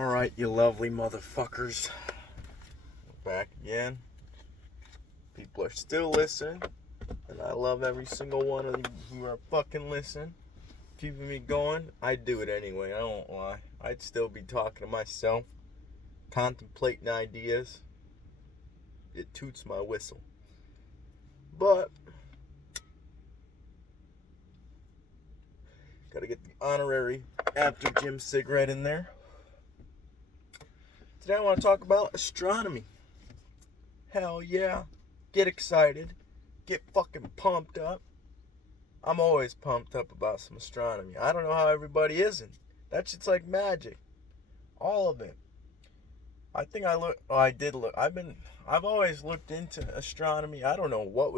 Alright, you lovely motherfuckers. We're back again. People are still listening. And I love every single one of you who are fucking listening. Keeping me going. I'd do it anyway, I won't lie. I'd still be talking to myself. Contemplating ideas. It toots my whistle. But gotta get the honorary after gym cigarette in there. Today I want to talk about astronomy. Hell yeah. Get excited. Get fucking pumped up. I'm always pumped up about some astronomy. I don't know how everybody isn't. That shit's like magic. All of it. I've always looked into astronomy. I don't know what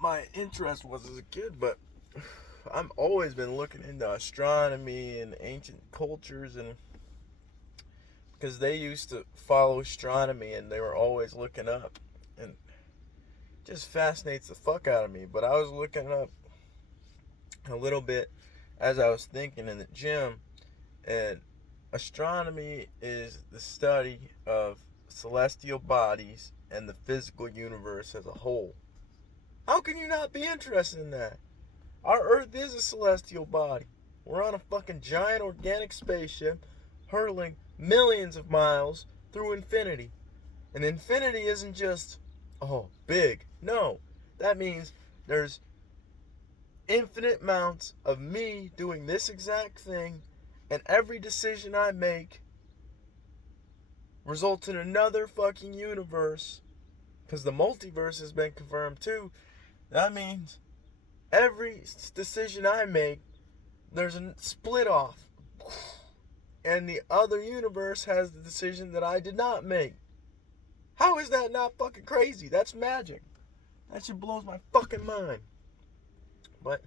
my interest was as a kid, but I've always been looking into astronomy and ancient cultures, and because they used to follow astronomy and they were always looking up, and it just fascinates the fuck out of me. But I was looking up a little bit as I was thinking in the gym, and astronomy is the study of celestial bodies and the physical universe as a whole. How can you not be interested in that? Our Earth is a celestial body. We're on a fucking giant organic spaceship hurtling millions of miles through infinity. And infinity isn't just, big. No. That means there's infinite amounts of me doing this exact thing, and every decision I make results in another fucking universe. Because the multiverse has been confirmed too. That means every decision I make, there's a split off. And the other universe has the decision that I did not make. How is that not fucking crazy? That's magic. That shit blows my fucking mind. But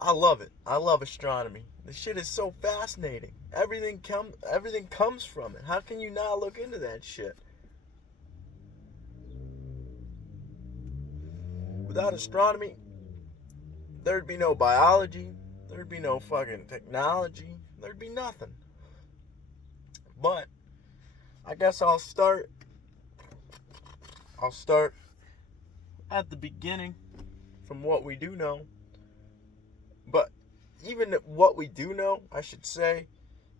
I love it. I love astronomy. This shit is so fascinating. Everything comes from it. How can you not look into that shit? Without astronomy, there'd be no biology, there'd be no fucking technology, there'd be nothing. But I guess I'll start at the beginning from what we do know. But even what we do know, I should say,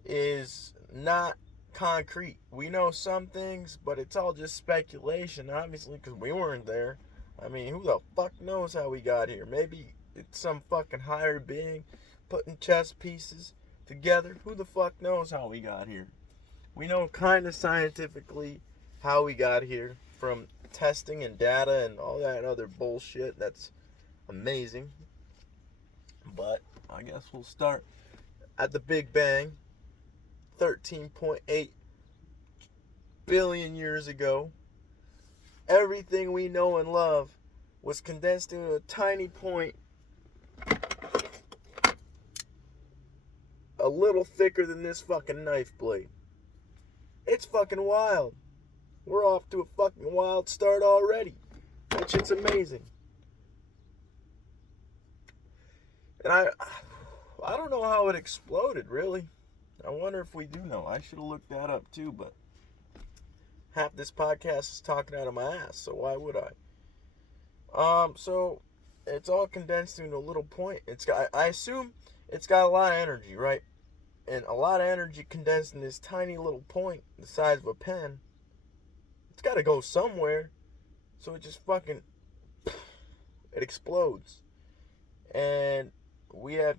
is not concrete. We know some things, but it's all just speculation, obviously, because we weren't there. I mean, who the fuck knows how we got here? Maybe it's some fucking higher being putting chess pieces together. Who the fuck knows how we got here? We know kind of scientifically how we got here from testing and data and all that other bullshit. That's amazing. But I guess we'll start at the Big Bang, 13.8 billion years ago. Everything we know and love was condensed into a tiny point, a little thicker than this fucking knife blade. It's fucking wild. We're off to a fucking wild start already. That shit's amazing. And I don't know how it exploded, really. I wonder if we do know. I should have looked that up too, but half this podcast is talking out of my ass, so why would I? So it's all condensed into a little point. I assume it's got a lot of energy, right? And a lot of energy condensed in this tiny little point the size of a pen. It's got to go somewhere. So it just fucking it explodes. And we have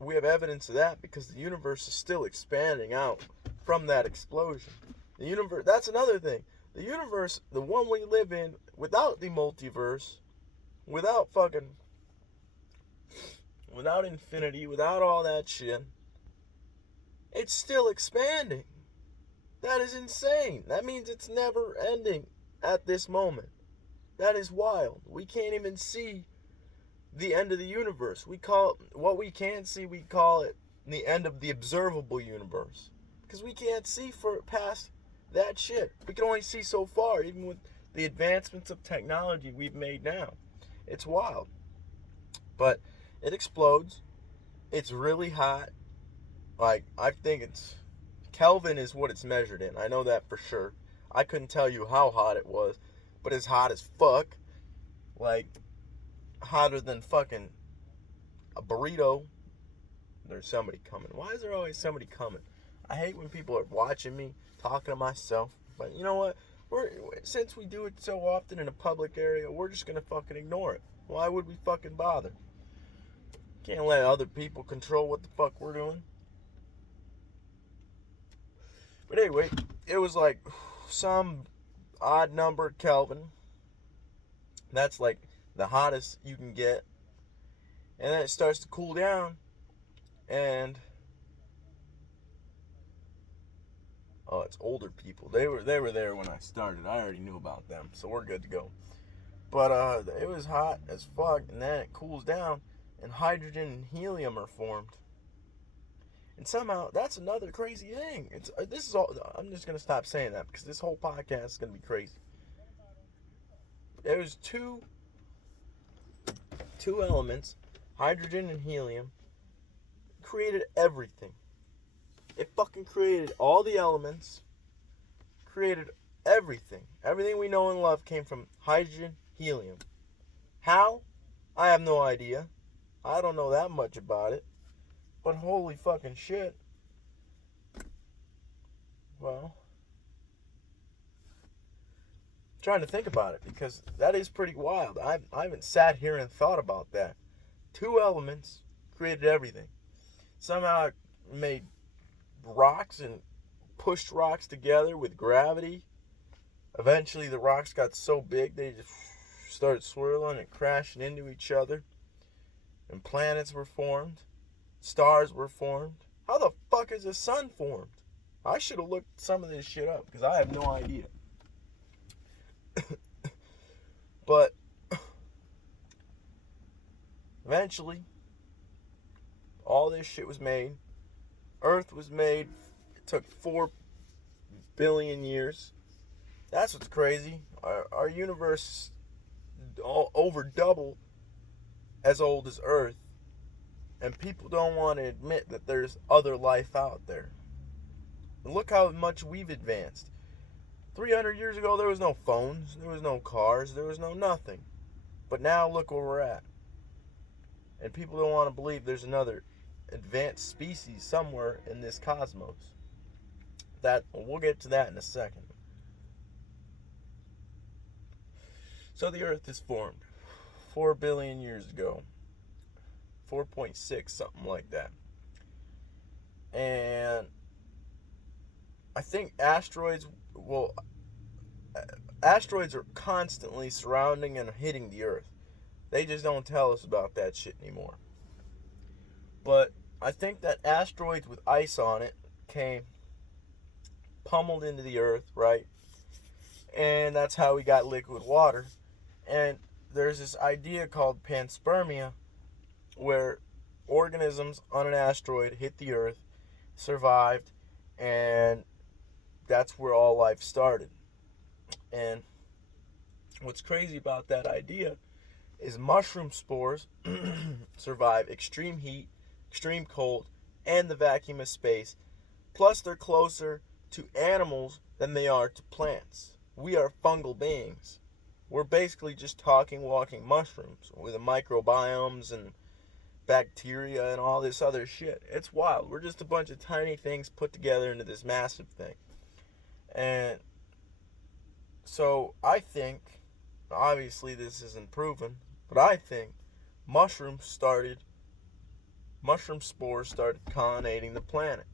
evidence of that because the universe is still expanding out from that explosion. The universe, that's another thing. The universe, the one we live in, without the multiverse, without infinity, without all that shit, it's still expanding. That is insane. That means it's never ending at this moment. That is wild. We can't even see the end of the universe. What we can't see, we call it the end of the observable universe. Because we can't see past that shit. We can only see so far, even with the advancements of technology we've made now. It's wild. But it explodes. It's really hot. Like, I think it's... Kelvin is what it's measured in. I know that for sure. I couldn't tell you how hot it was, but it's hot as fuck. Like, hotter than fucking a burrito. There's somebody coming. Why is there always somebody coming? I hate when people are watching me, talking to myself. But you know what? Since we do it so often in a public area, we're just gonna fucking ignore it. Why would we fucking bother? Can't let other people control what the fuck we're doing. But anyway, it was like some odd number Kelvin. That's like the hottest you can get. And then it starts to cool down. And oh, it's older people. They were there when I started. I already knew about them, so we're good to go. But it was hot as fuck, and then it cools down, and hydrogen and helium are formed. And somehow that's another crazy thing. This is all. I'm just gonna stop saying that because this whole podcast is gonna be crazy. There's two elements, hydrogen and helium, created everything. It fucking created all the elements, created everything. Everything we know and love came from hydrogen, helium. How? I have no idea. I don't know that much about it. But holy fucking shit. Well, I'm trying to think about it because that is pretty wild. I haven't sat here and thought about that. Two elements created everything. Somehow it made rocks and pushed rocks together with gravity. Eventually the rocks got so big they just started swirling and crashing into each other. And planets were formed. Stars were formed. How the fuck is the sun formed? I should have looked some of this shit up because I have no idea. But eventually all this shit was made. Earth was made. It took 4 billion years. That's what's crazy. Our universe is over double as old as Earth. And people don't want to admit that there's other life out there. Look how much we've advanced. 300 years ago, there was no phones. There was no cars. There was no nothing. But now look where we're at. And people don't want to believe there's another advanced species somewhere in this cosmos. We'll get to that in a second. So the Earth is formed 4 billion years ago. 4.6, something like that. And I think asteroids are constantly surrounding and hitting the Earth. They just don't tell us about that shit anymore. But I think that asteroids with ice on it came pummeled into the Earth, right? And that's how we got liquid water. And there's this idea called panspermia, where organisms on an asteroid hit the Earth, survived, and that's where all life started. And what's crazy about that idea is mushroom spores survive extreme heat, extreme cold, and the vacuum of space. Plus, they're closer to animals than they are to plants. We are fungal beings. We're basically just talking, walking mushrooms with the microbiomes and bacteria and all this other shit. It's wild. We're just a bunch of tiny things put together into this massive thing. And so I think, obviously this isn't proven, but I think mushroom spores started colonating the planet.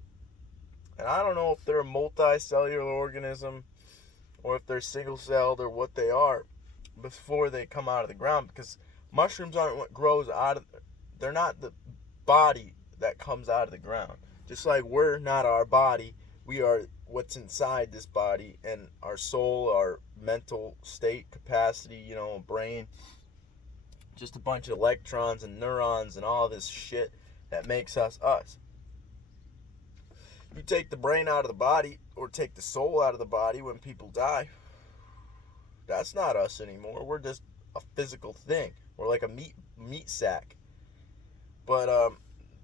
And I don't know if they're a multicellular organism or if they're single-celled or what they are before they come out of the ground, because mushrooms aren't what grows out of... They're not the body that comes out of the ground. Just like we're not our body, we are what's inside this body, and our soul, our mental state, capacity, brain, just a bunch of electrons and neurons and all this shit that makes us us. You take the brain out of the body or take the soul out of the body when people die, that's not us anymore. We're just a physical thing. We're like a meat sack. But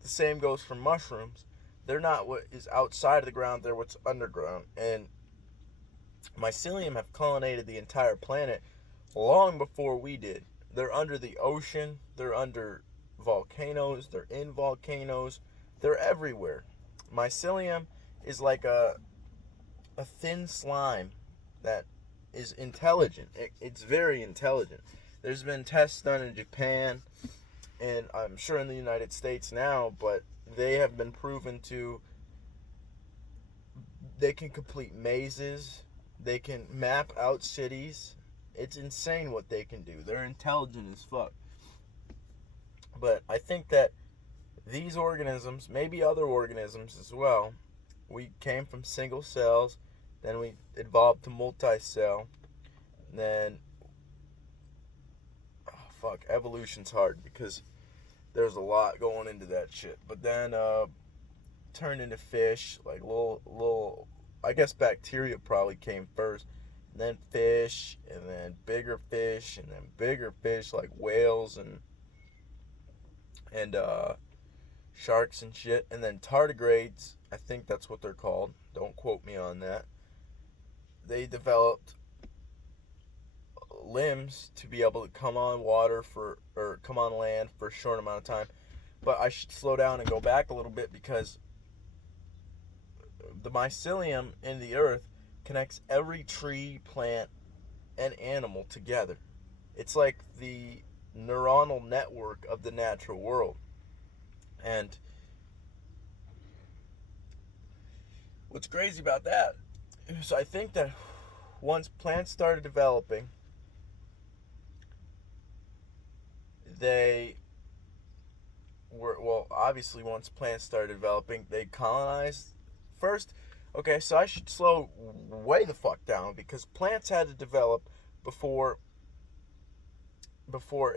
the same goes for mushrooms. They're not what is outside of the ground, they're what's underground. And mycelium have colonated the entire planet long before we did. They're under the ocean, they're under volcanoes, they're in volcanoes, they're everywhere. Mycelium is like a thin slime that is intelligent. It's very intelligent. There's been tests done in Japan and I'm sure in the United States now, but they have been proven to, they can complete mazes, they can map out cities. It's insane what they can do. They're intelligent as fuck. But I think that these organisms, maybe other organisms as well, we came from single cells, then we evolved to multi-cell, then evolution's hard because there's a lot going into that shit. But then turned into fish, like little I guess bacteria probably came first, and then fish, and then bigger fish, and then bigger fish like whales and sharks and shit, and then tardigrades, I think that's what they're called. Don't quote me on that. They developed limbs to be able to come on come on land for a short amount of time. But I should slow down and go back a little bit because the mycelium in the earth connects every tree, plant, and animal together. It's like the neuronal network of the natural world. And what's crazy about that is I think that once plants started developing, they were, well, obviously once plants started developing, they colonized first. Okay, so I should slow way the fuck down because plants had to develop before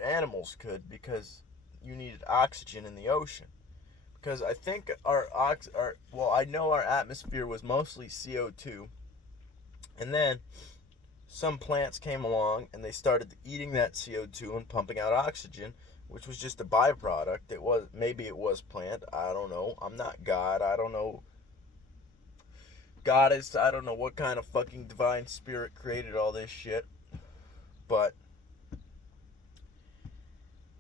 animals could, because you needed oxygen in the ocean. Because I think I know our atmosphere was mostly CO2, and then some plants came along and they started eating that CO2 and pumping out oxygen, which was just a byproduct. Maybe it was plant. I don't know. I'm not God. I don't know. Goddess. I don't know what kind of fucking divine spirit created all this shit. But it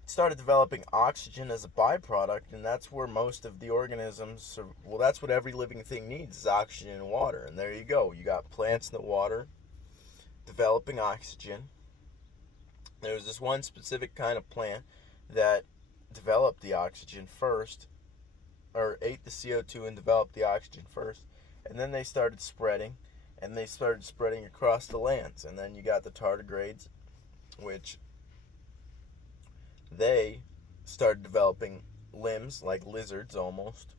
started developing oxygen as a byproduct, and that's where most of the organisms, that's what every living thing needs, is oxygen and water. And there you go. You got plants in the water developing oxygen. There was this one specific kind of plant that developed the oxygen first, or ate the CO2 and developed the oxygen first, and then they started spreading, and they started spreading across the lands. And then you got the tardigrades, which they started developing limbs like lizards almost,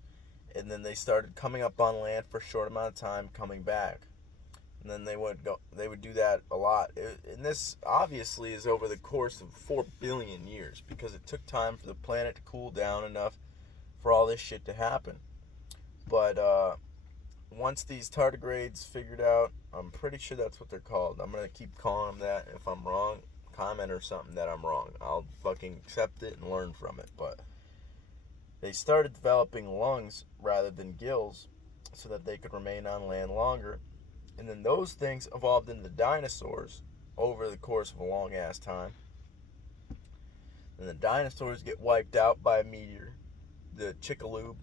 and then they started coming up on land for a short amount of time, coming back. And then they would do that a lot. And this obviously is over the course of 4 billion years, because it took time for the planet to cool down enough for all this shit to happen. But once these tardigrades figured out, I'm pretty sure that's what they're called. I'm going to keep calling them that. If I'm wrong, comment or something that I'm wrong. I'll fucking accept it and learn from it. But they started developing lungs rather than gills so that they could remain on land longer. And then those things evolved into dinosaurs over the course of a long ass time. And the dinosaurs get wiped out by a meteor, the Chicxulub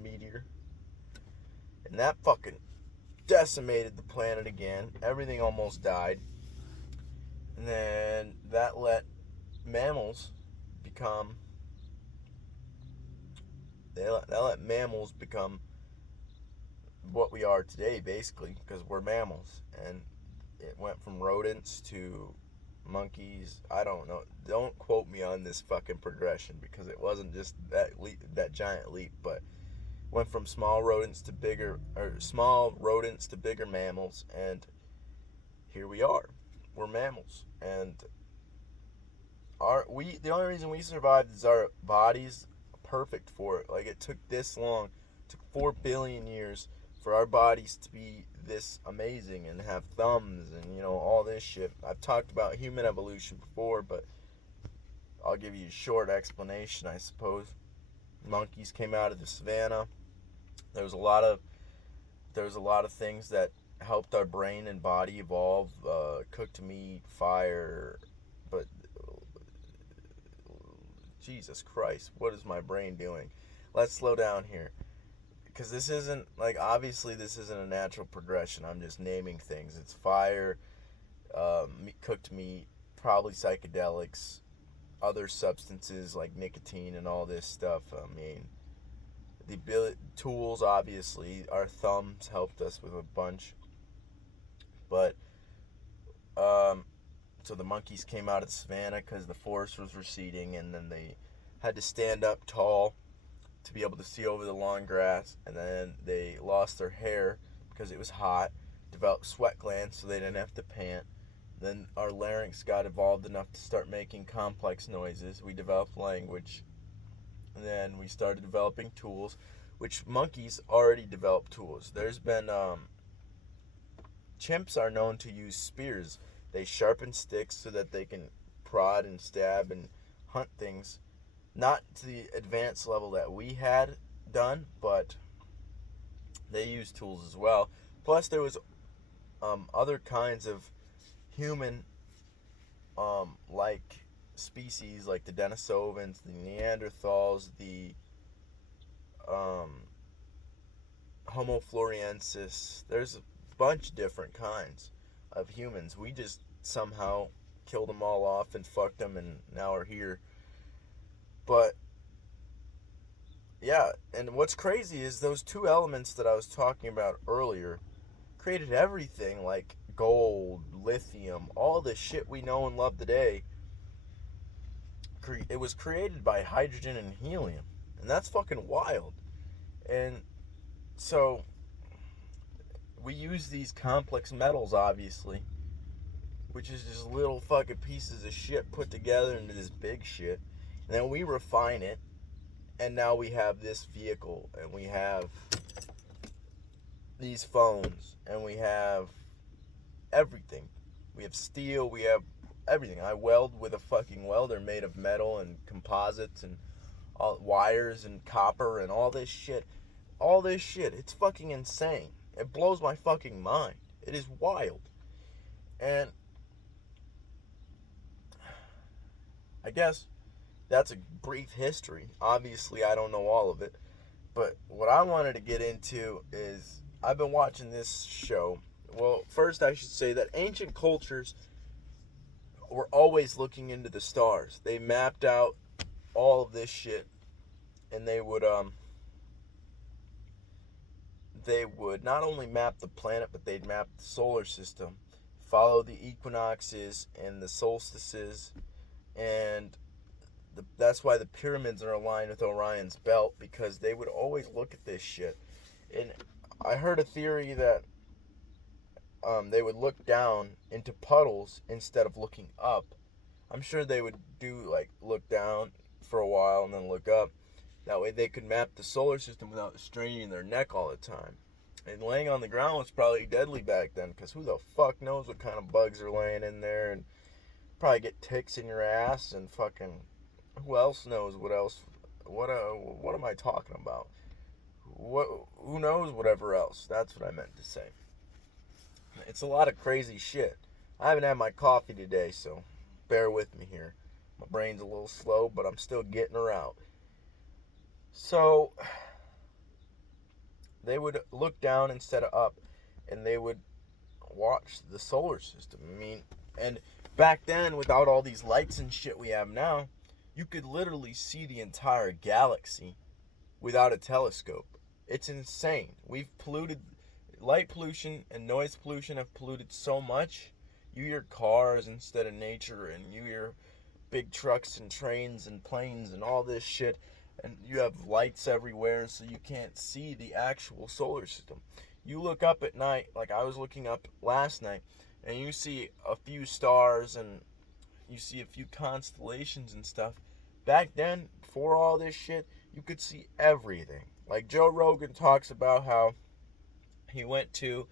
meteor. And that fucking decimated the planet again. Everything almost died. And then that let mammals become what we are today, basically, because we're mammals. And it went from rodents to monkeys. I don't know. Don't quote me on this fucking progression, because it wasn't just that giant leap, but went from small rodents to bigger mammals, and here we are. We're mammals, and the only reason we survived is our bodies are perfect for it. Like, it took this long. It took 4 billion years for our bodies to be this amazing and have thumbs and, all this shit. I've talked about human evolution before, but I'll give you a short explanation, I suppose. Monkeys came out of the savannah. There was a lot of things that helped our brain and body evolve. Cooked meat, fire, but Jesus Christ, what is my brain doing? Let's slow down here. Because this isn't, like, obviously this isn't a natural progression. I'm just naming things. It's fire, cooked meat, probably psychedelics, other substances like nicotine and all this stuff. I mean, tools, obviously. Our thumbs helped us with a bunch. But, so the monkeys came out of the savannah because the forest was receding, and then they had to stand up tall to be able to see over the long grass, and then they lost their hair because it was hot, developed sweat glands so they didn't have to pant. Then our larynx got evolved enough to start making complex noises. We developed language, and then we started developing tools, which monkeys already developed tools. There's been chimps are known to use spears. They sharpen sticks so that they can prod and stab and hunt things. Not to the advanced level that we had done, but they use tools as well. Plus, there was other kinds of human like species, like the Denisovans, the Neanderthals, the Homo floresiensis. There's a bunch of different kinds of humans. We just somehow killed them all off and fucked them, and now we're here. But yeah, and what's crazy is those two elements that I was talking about earlier created everything, like gold, lithium, all the shit we know and love today. It was created by hydrogen and helium, and that's fucking wild. And so we use these complex metals, obviously, which is just little fucking pieces of shit put together into this big shit. And then we refine it, and now we have this vehicle, and we have these phones, and we have everything. We have steel, we have everything. I weld with a fucking welder made of metal and composites and all wires and copper and all this shit. All this shit. It's fucking insane. It blows my fucking mind. It is wild. And I guess that's a brief history. Obviously, I don't know all of it. But what I wanted to get into is I've been watching this show. Well, first I should say that ancient cultures were always looking into the stars. They mapped out all of this shit, and they would not only map the planet, but they'd map the solar system, follow the equinoxes and the solstices, and that's why the pyramids are aligned with Orion's belt, because they would always look at this shit. And I heard a theory that they would look down into puddles instead of looking up. I'm sure they would do, like, look down for a while and then look up. That way they could map the solar system without straining their neck all the time. And laying on the ground was probably deadly back then, because who the fuck knows what kind of bugs are laying in there, and probably get ticks in your ass, and fucking who else knows what else. What am I talking about? Who knows whatever else. That's what I meant to say. It's a lot of crazy shit. I haven't had my coffee today, so bear with me here. My brain's a little slow, but I'm still getting her out. So they would look down instead of up, and they would watch the solar system. I mean, and back then, without all these lights and shit we have now, you could literally see the entire galaxy without a telescope. It's insane. We've polluted, light pollution and noise pollution have polluted so much. You hear cars instead of nature, and you hear big trucks and trains and planes and all this shit, and you have lights everywhere, so you can't see the actual solar system. You look up at night, like I was looking up last night, and you see a few stars and you see a few constellations and stuff. Back then, before all this shit, you could see everything. Like Joe Rogan talks about how he went to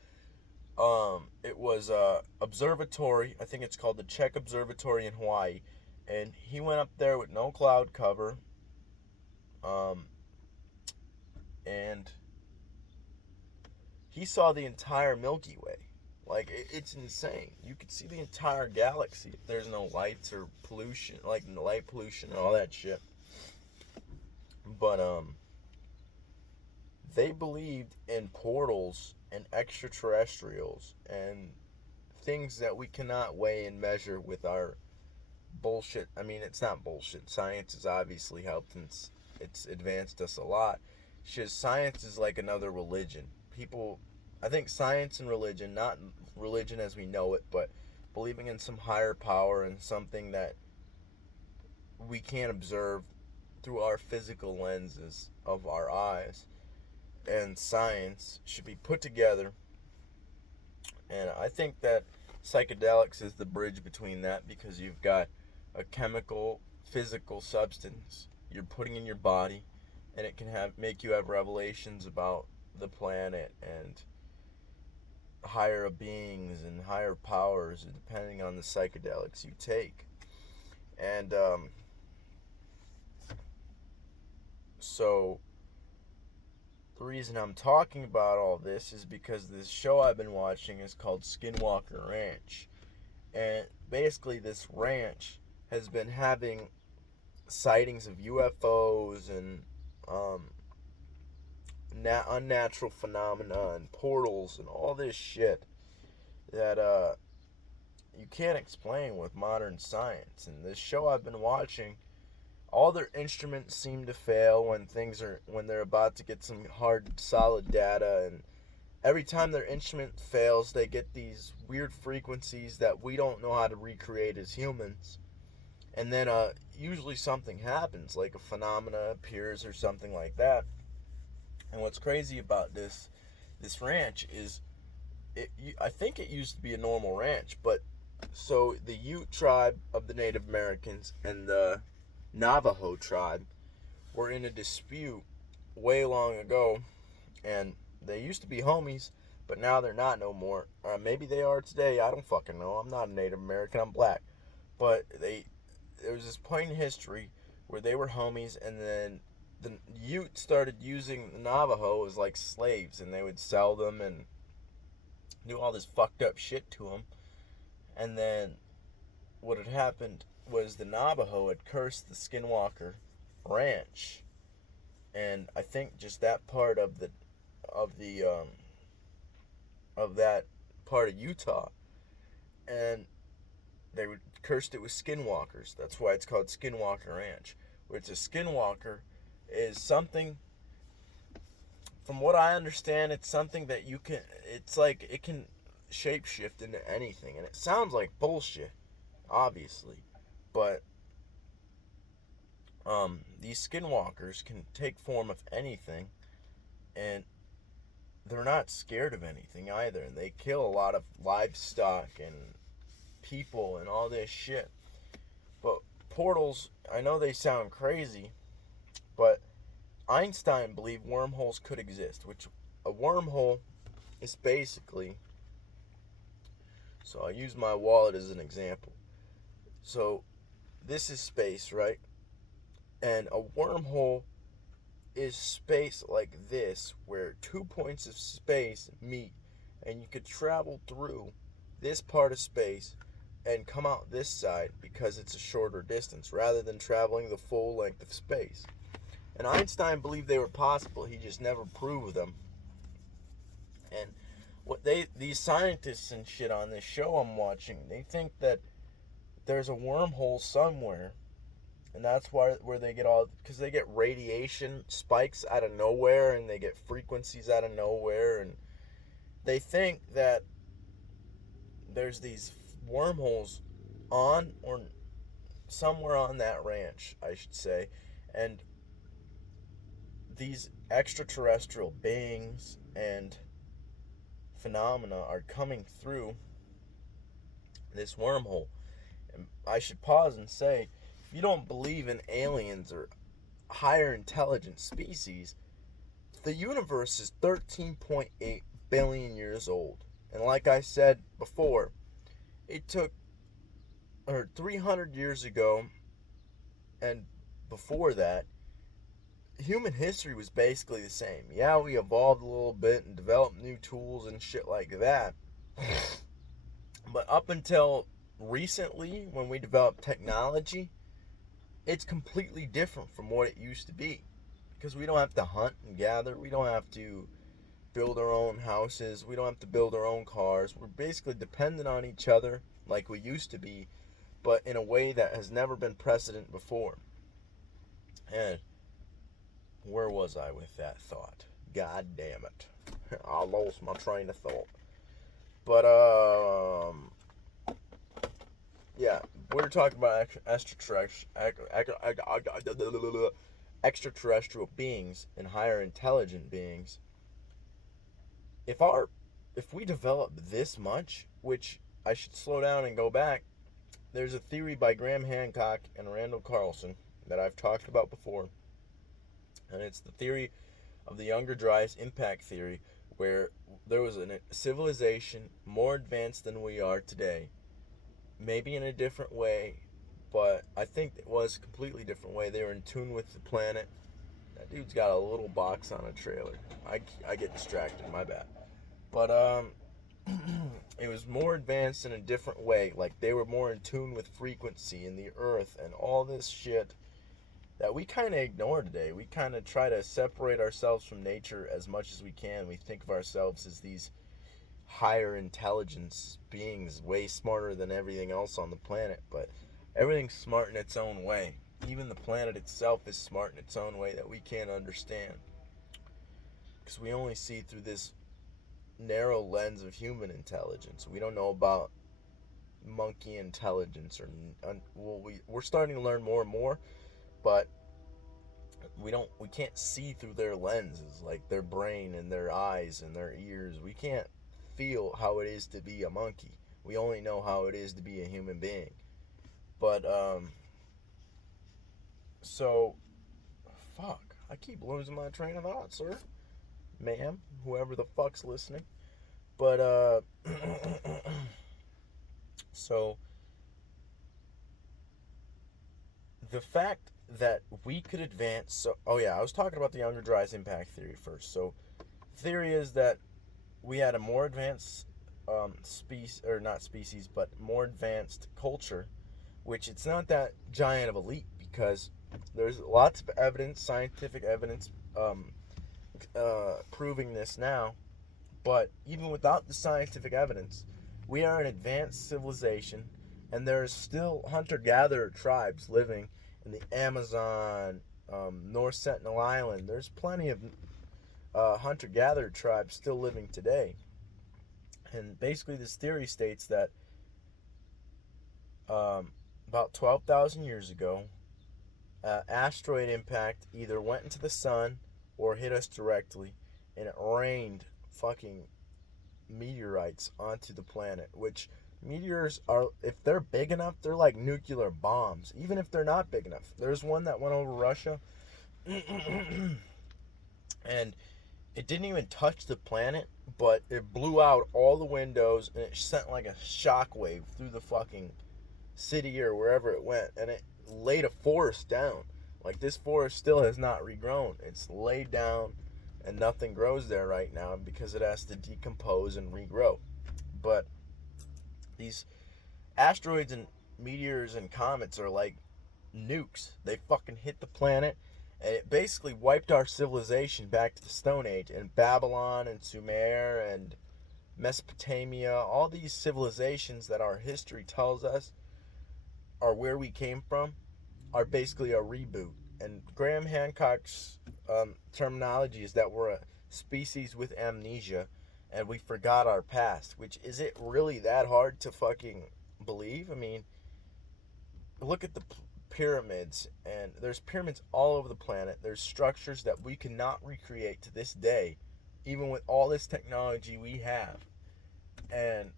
it was a observatory. I think it's called the Czech Observatory in Hawaii, and he went up there with no cloud cover, and he saw the entire Milky Way. Like, it's insane. You could see the entire galaxy if there's no lights or pollution, like light pollution and all that shit. But, they believed in portals and extraterrestrials and things that we cannot weigh and measure with our bullshit. I mean, it's not bullshit. Science has obviously helped and it's advanced us a lot. It's just science is like another religion. People, I think science and religion, not religion as we know it, but believing in some higher power and something that we can't observe through our physical lenses of our eyes, and science should be put together. And I think that psychedelics is the bridge between that, because you've got a chemical, physical substance you're putting in your body, and it can make you have revelations about the planet and higher beings and higher powers, depending on the psychedelics you take. And so the reason I'm talking about all this is because this show I've been watching is called Skinwalker Ranch. And basically this ranch has been having sightings of UFOs and unnatural phenomena and portals and all this shit that you can't explain with modern science. And this show I've been watching, all their instruments seem to fail when they're about to get some hard, solid data, and every time their instrument fails, they get these weird frequencies that we don't know how to recreate as humans. And then usually something happens, like a phenomena appears or something like that. And what's crazy about this ranch is, I think it used to be a normal ranch, but so the Ute tribe of the Native Americans and the Navajo tribe were in a dispute way long ago, and they used to be homies, but now they're not no more. Maybe they are today. I don't fucking know. I'm not a Native American. I'm black. But there was this point in history where they were homies, and then the Ute started using the Navajo as like slaves, and they would sell them and do all this fucked up shit to them. And then what had happened was the Navajo had cursed the Skinwalker Ranch, and I think just that part of that part of Utah, and they would cursed it with skinwalkers. That's why it's called Skinwalker Ranch. Which a skinwalker is something, from what I understand, it's something that it's like it can shapeshift into anything, and it sounds like bullshit, obviously, but these skinwalkers can take form of anything, and they're not scared of anything either, and they kill a lot of livestock and people and all this shit. But portals, I know they sound crazy, but Einstein believed wormholes could exist, which a wormhole is basically, so I'll use my wallet as an example. So this is space, right? And a wormhole is space like this, where 2 points of space meet, and you could travel through this part of space and come out this side because it's a shorter distance rather than traveling the full length of space. And Einstein believed they were possible, he just never proved them. And these scientists and shit on this show I'm watching, they think that there's a wormhole somewhere, and that's where they get because they get radiation spikes out of nowhere, and they get frequencies out of nowhere, and they think that there's these wormholes on, or somewhere on that ranch, I should say, and these extraterrestrial beings and phenomena are coming through this wormhole. And I should pause and say, if you don't believe in aliens or higher intelligent species, the universe is 13.8 billion years old. And like I said before, it took 300 years ago, and before that, human history was basically the same. Yeah, we evolved a little bit and developed new tools and shit like that. But up until recently, when we developed technology, it's completely different from what it used to be. Because we don't have to hunt and gather. We don't have to build our own houses. We don't have to build our own cars. We're basically dependent on each other like we used to be, but in a way that has never been precedent before. And where was I with that thought? God damn it. I lost my train of thought. But, yeah, we were talking about extraterrestrial beings and higher intelligent beings. If we develop this much, which I should slow down and go back, there's a theory by Graham Hancock and Randall Carlson that I've talked about before, and it's the theory of the Younger Dryas impact theory, where there was a civilization more advanced than we are today, maybe in a different way, but I think it was a completely different way. They were in tune with the planet. That dude's got a little box on a trailer. I get distracted, my bad. But it was more advanced in a different way. Like they were more in tune with frequency and the earth and all this shit that we kind of ignore today. We kind of try to separate ourselves from nature as much as we can. We think of ourselves as these higher intelligence beings, way smarter than everything else on the planet, but everything's smart in its own way. Even the planet itself is smart in its own way that we can't understand, because we only see through this narrow lens of human intelligence. We don't know about monkey intelligence, or we're starting to learn more and more, but we can't see through their lenses, like their brain and their eyes and their ears. We can't feel how it is to be a monkey. We only know how it is to be a human being. But so fuck, I keep losing my train of thought, sir, ma'am, whoever the fuck's listening. But so the fact that we could advance. So, oh yeah, I was talking about the Younger Dryas impact theory first. So theory is that we had a more advanced species, or not species, but more advanced culture, which it's not that giant of a leap, because there's lots of evidence, scientific evidence, proving this now. But even without the scientific evidence, we are an advanced civilization, and there are still hunter-gatherer tribes living in the Amazon, North Sentinel Island. There's plenty of hunter-gatherer tribes still living today. And basically this theory states that about 12,000 years ago, asteroid impact either went into the sun or hit us directly, and it rained fucking meteorites onto the planet, which meteors are, if they're big enough, they're like nuclear bombs. Even if they're not big enough. There's one that went over Russia and it didn't even touch the planet, but it blew out all the windows and it sent like a shockwave through the fucking city or wherever it went, and it laid a forest down. Like, this forest still has not regrown. It's laid down and nothing grows there right now because it has to decompose and regrow. But these asteroids and meteors and comets are like nukes. They fucking hit the planet, and it basically wiped our civilization back to the Stone Age. And Babylon and Sumer and Mesopotamia, all these civilizations that our history tells us are where we came from, are basically a reboot. And Graham Hancock's terminology is that we're a species with amnesia and we forgot our past, which, is it really that hard to fucking believe? I mean, look at the pyramids, and there's pyramids all over the planet. There's structures that we cannot recreate to this day, even with all this technology we have. And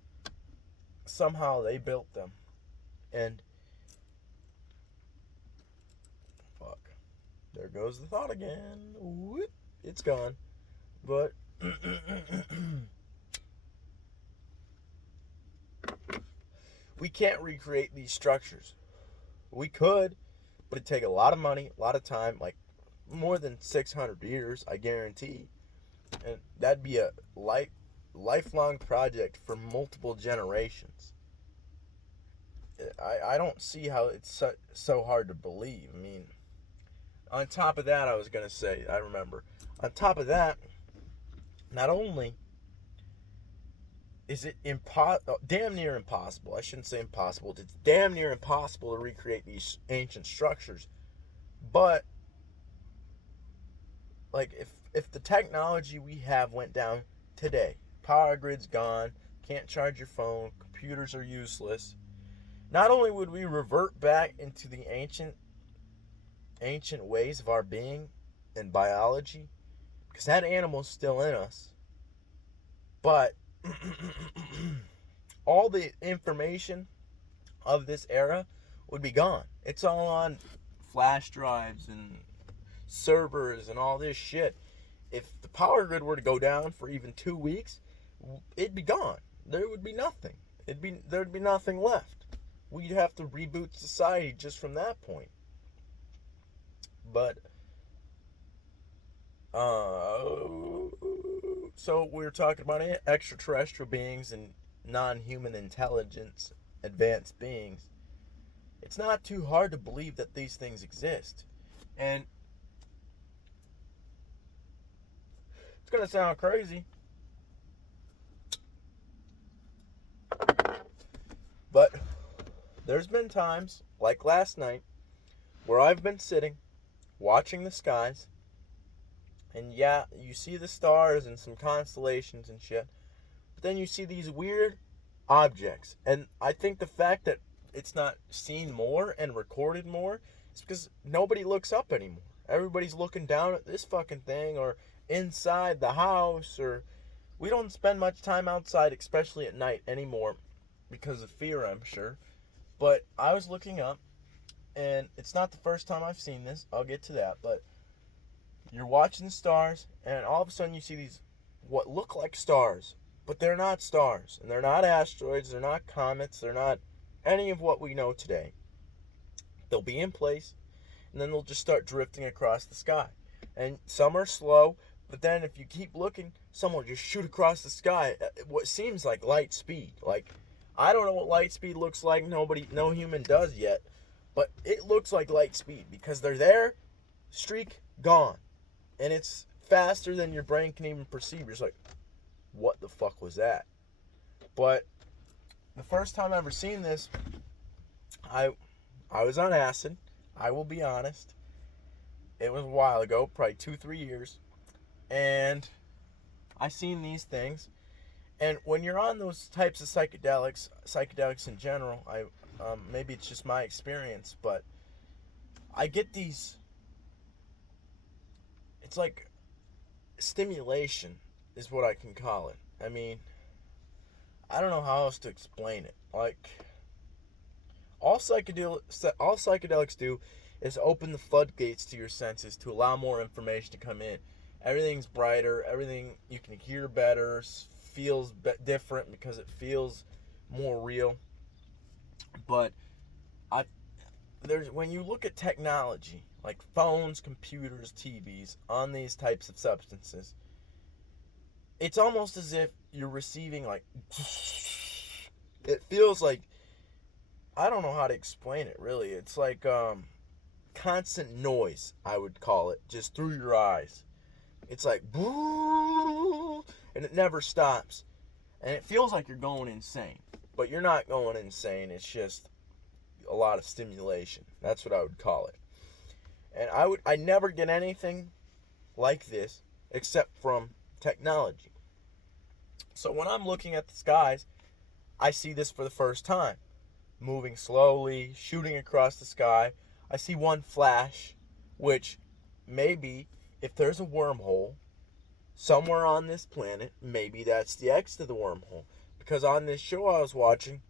somehow they built them. And fuck, there goes the thought again. Whoop, it's gone. But we can't recreate these structures. We could, but it'd take a lot of money, a lot of time. Like, more than 600 years, I guarantee. And that'd be a lifelong project for multiple generations. I don't see how it's so hard to believe. I mean, on top of that, I was going to say, I remember, on top of that, not only is it damn near impossible, I shouldn't say impossible, it's damn near impossible to recreate these ancient structures, but, like, if the technology we have went down today, power grid's gone, can't charge your phone, computers are useless, not only would we revert back into the ancient ways of our being and biology, because that animal's still in us, but all the information of this era would be gone. It's all on flash drives and servers and all this shit. If the power grid were to go down for even 2 weeks, it'd be gone. There would be nothing. There'd be nothing left. We'd have to reboot society just from that point. But so we were talking about extraterrestrial beings and non-human intelligence, advanced beings. It's not too hard to believe that these things exist. And it's going to sound crazy, but there's been times, like last night, where I've been sitting, watching the skies, and yeah, you see the stars and some constellations and shit, but then you see these weird objects. And I think the fact that it's not seen more and recorded more is because nobody looks up anymore. Everybody's looking down at this fucking thing or inside the house, or we don't spend much time outside, especially at night anymore, because of fear, I'm sure. But I was looking up, and it's not the first time I've seen this. I'll get to that, but you're watching the stars, and all of a sudden you see these what look like stars, but they're not stars, and they're not asteroids, they're not comets, they're not any of what we know today. They'll be in place, and then they'll just start drifting across the sky. And some are slow, but then if you keep looking, some will just shoot across the sky at what seems like light speed. Like, I don't know what light speed looks like. No human does yet, but it looks like light speed because they're there, streak, gone. And it's faster than your brain can even perceive. You're just like, what the fuck was that? But the first time I ever seen this, I was on acid. I will be honest. It was a while ago, probably 2-3 years. And I seen these things. And when you're on those types of psychedelics in general, maybe it's just my experience, but I get these. It's like stimulation is what I can call it. I mean, I don't know how else to explain it. Like, all psychedelics do is open the floodgates to your senses to allow more information to come in. Everything's brighter. Everything you can hear better, feels different because it feels more real. But when you look at technology, like phones, computers, TVs, on these types of substances, it's almost as if you're receiving, like, it feels like, I don't know how to explain it, really. It's like constant noise, I would call it, just through your eyes. It's like, and it never stops. And it feels like you're going insane. But you're not going insane. It's just a lot of stimulation. That's what I would call it. And I never get anything like this except from technology. So when I'm looking at the skies, I see this for the first time. Moving slowly, shooting across the sky. I see one flash, which maybe if there's a wormhole somewhere on this planet, maybe that's the exit of the wormhole. Because on this show I was watching,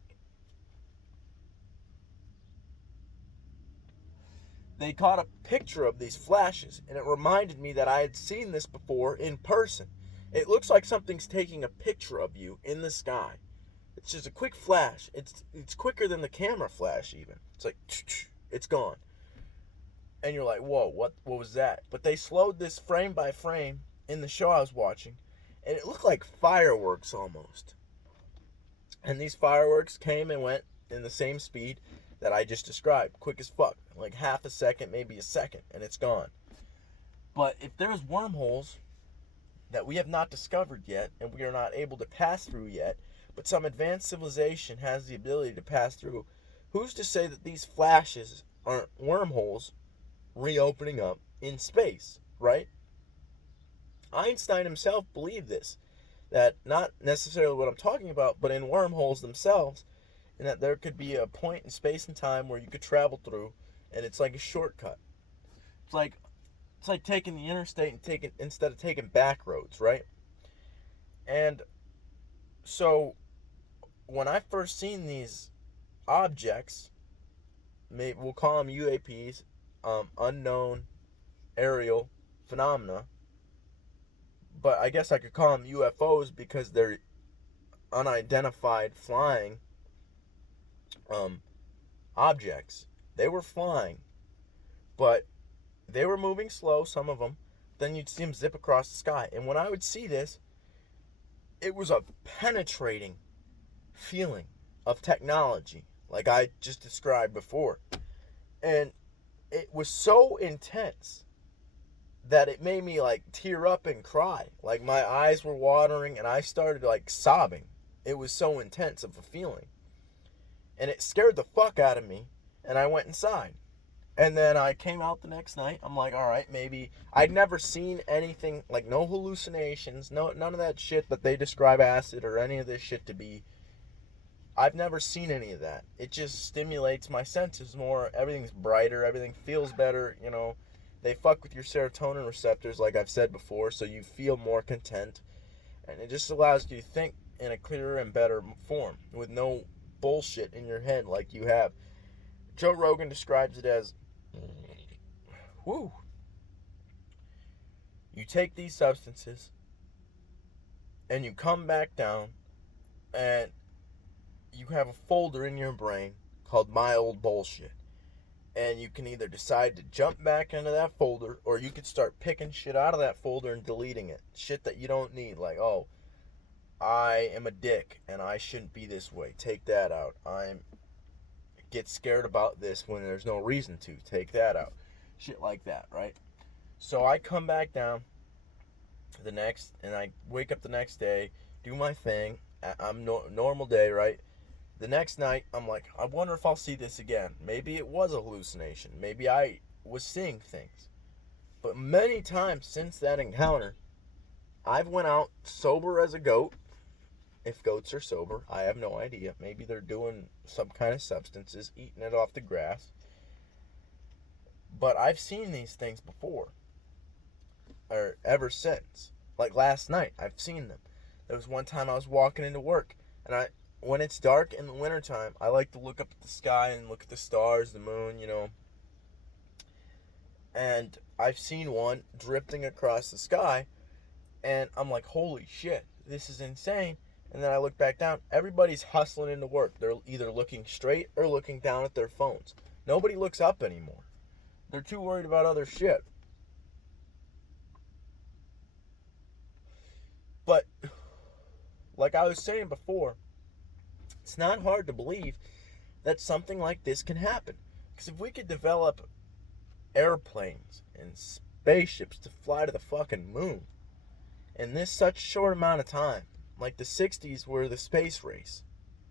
they caught a picture of these flashes, and it reminded me that I had seen this before in person. It looks like something's taking a picture of you in the sky. It's just a quick flash. It's quicker than the camera flash even. It's like, it's gone. And you're like, whoa, what was that? But they slowed this frame by frame in the show I was watching, and it looked like fireworks almost. And these fireworks came and went in the same speed that I just described, quick as fuck, like half a second, maybe a second, and it's gone. But if there's wormholes that we have not discovered yet, and we are not able to pass through yet, but some advanced civilization has the ability to pass through, who's to say that these flashes aren't wormholes reopening up in space, right? Einstein himself believed this, that not necessarily what I'm talking about, but in wormholes themselves, and that there could be a point in space and time where you could travel through, and it's like a shortcut. It's like taking the interstate and instead of taking back roads, right? And so when I first seen these objects, maybe we'll call them UAPs, unknown aerial phenomena, but I guess I could call them UFOs because they're unidentified flying objects. They were flying, but they were moving slow, some of them. Then you'd see them zip across the sky. And when I would see this, it was a penetrating feeling of technology, like I just described before. And it was so intense that it made me like tear up and cry. Like my eyes were watering and I started like sobbing. It was so intense of a feeling. And it scared the fuck out of me. And I went inside. And then I came out the next night. I'm like, all right, maybe. I'd never seen anything, like no hallucinations, none of that shit that they describe acid or any of this shit to be. I've never seen any of that. It just stimulates my senses more. Everything's brighter. Everything feels better, you know. They fuck with your serotonin receptors, like I've said before, so you feel more content. And it just allows you to think in a clearer and better form with no bullshit in your head like you have. Joe Rogan describes it as, woo. You take these substances and you come back down and you have a folder in your brain called My Old Bullshit. And you can either decide to jump back into that folder, or you could start picking shit out of that folder and deleting it. Shit that you don't need, like, oh, I am a dick and I shouldn't be this way. Take that out. Get scared about this when there's no reason to. Take that out. Shit like that, right? So I come back down and I wake up the next day, do my thing. I'm normal day, right? The next night, I'm like, I wonder if I'll see this again. Maybe it was a hallucination. Maybe I was seeing things. But many times since that encounter, I've went out sober as a goat. If goats are sober, I have no idea. Maybe they're doing some kind of substances, eating it off the grass. But I've seen these things before. Or ever since. Like last night, I've seen them. There was one time I was walking into work, and when it's dark in the wintertime, I like to look up at the sky and look at the stars, the moon, you know. And I've seen one drifting across the sky, and I'm like, holy shit, this is insane. And then I look back down. Everybody's hustling into work. They're either looking straight or looking down at their phones. Nobody looks up anymore. They're too worried about other shit. But, like I was saying before, it's not hard to believe that something like this can happen. Because if we could develop airplanes and spaceships to fly to the fucking moon in this such short amount of time, like the 60s were the space race.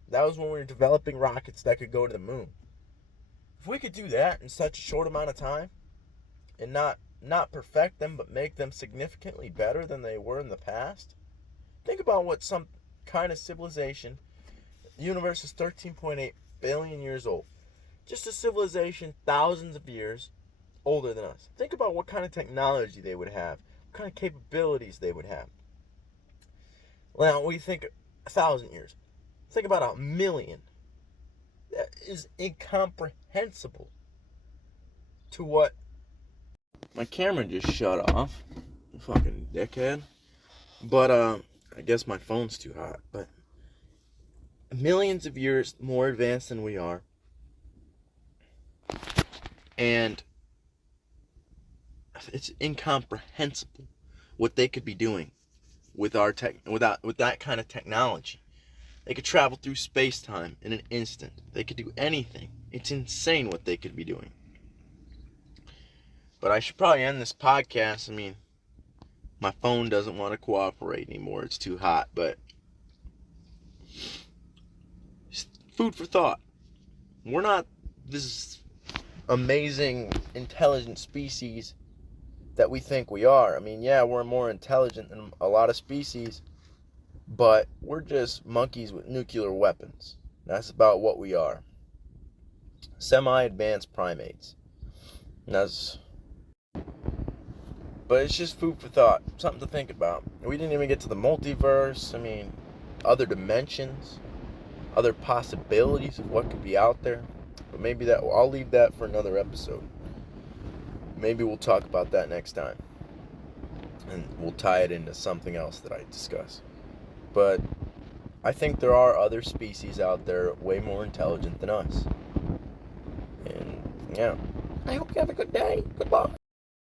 That was when we were developing rockets that could go to the moon. If we could do that in such a short amount of time and not perfect them but make them significantly better than they were in the past, think about what some kind of civilization. The universe is 13.8 billion years old. Just a civilization thousands of years older than us. Think about what kind of technology they would have, what kind of capabilities they would have. Now, we think 1,000 years. Think about 1,000,000. That is incomprehensible to what. My camera just shut off. Fucking dickhead. But, I guess my phone's too hot. But millions of years more advanced than we are. And it's incomprehensible what they could be doing with with that kind of technology. They could travel through space-time in an instant. They could do anything. It's insane what they could be doing. But I should probably end this podcast. I mean, my phone doesn't want to cooperate anymore. It's too hot. But just food for thought. We're not this amazing, intelligent species that we think we are. I mean, yeah, we're more intelligent than a lot of species, but we're just monkeys with nuclear weapons. That's about what we are. Semi-advanced primates. But it's just food for thought. Something to think about. We didn't even get to the multiverse. I mean, other dimensions, other possibilities of what could be out there. But maybe I'll leave that for another episode. Maybe we'll talk about that next time. And we'll tie it into something else that I discuss. But I think there are other species out there way more intelligent than us. And yeah. I hope you have a good day. Goodbye.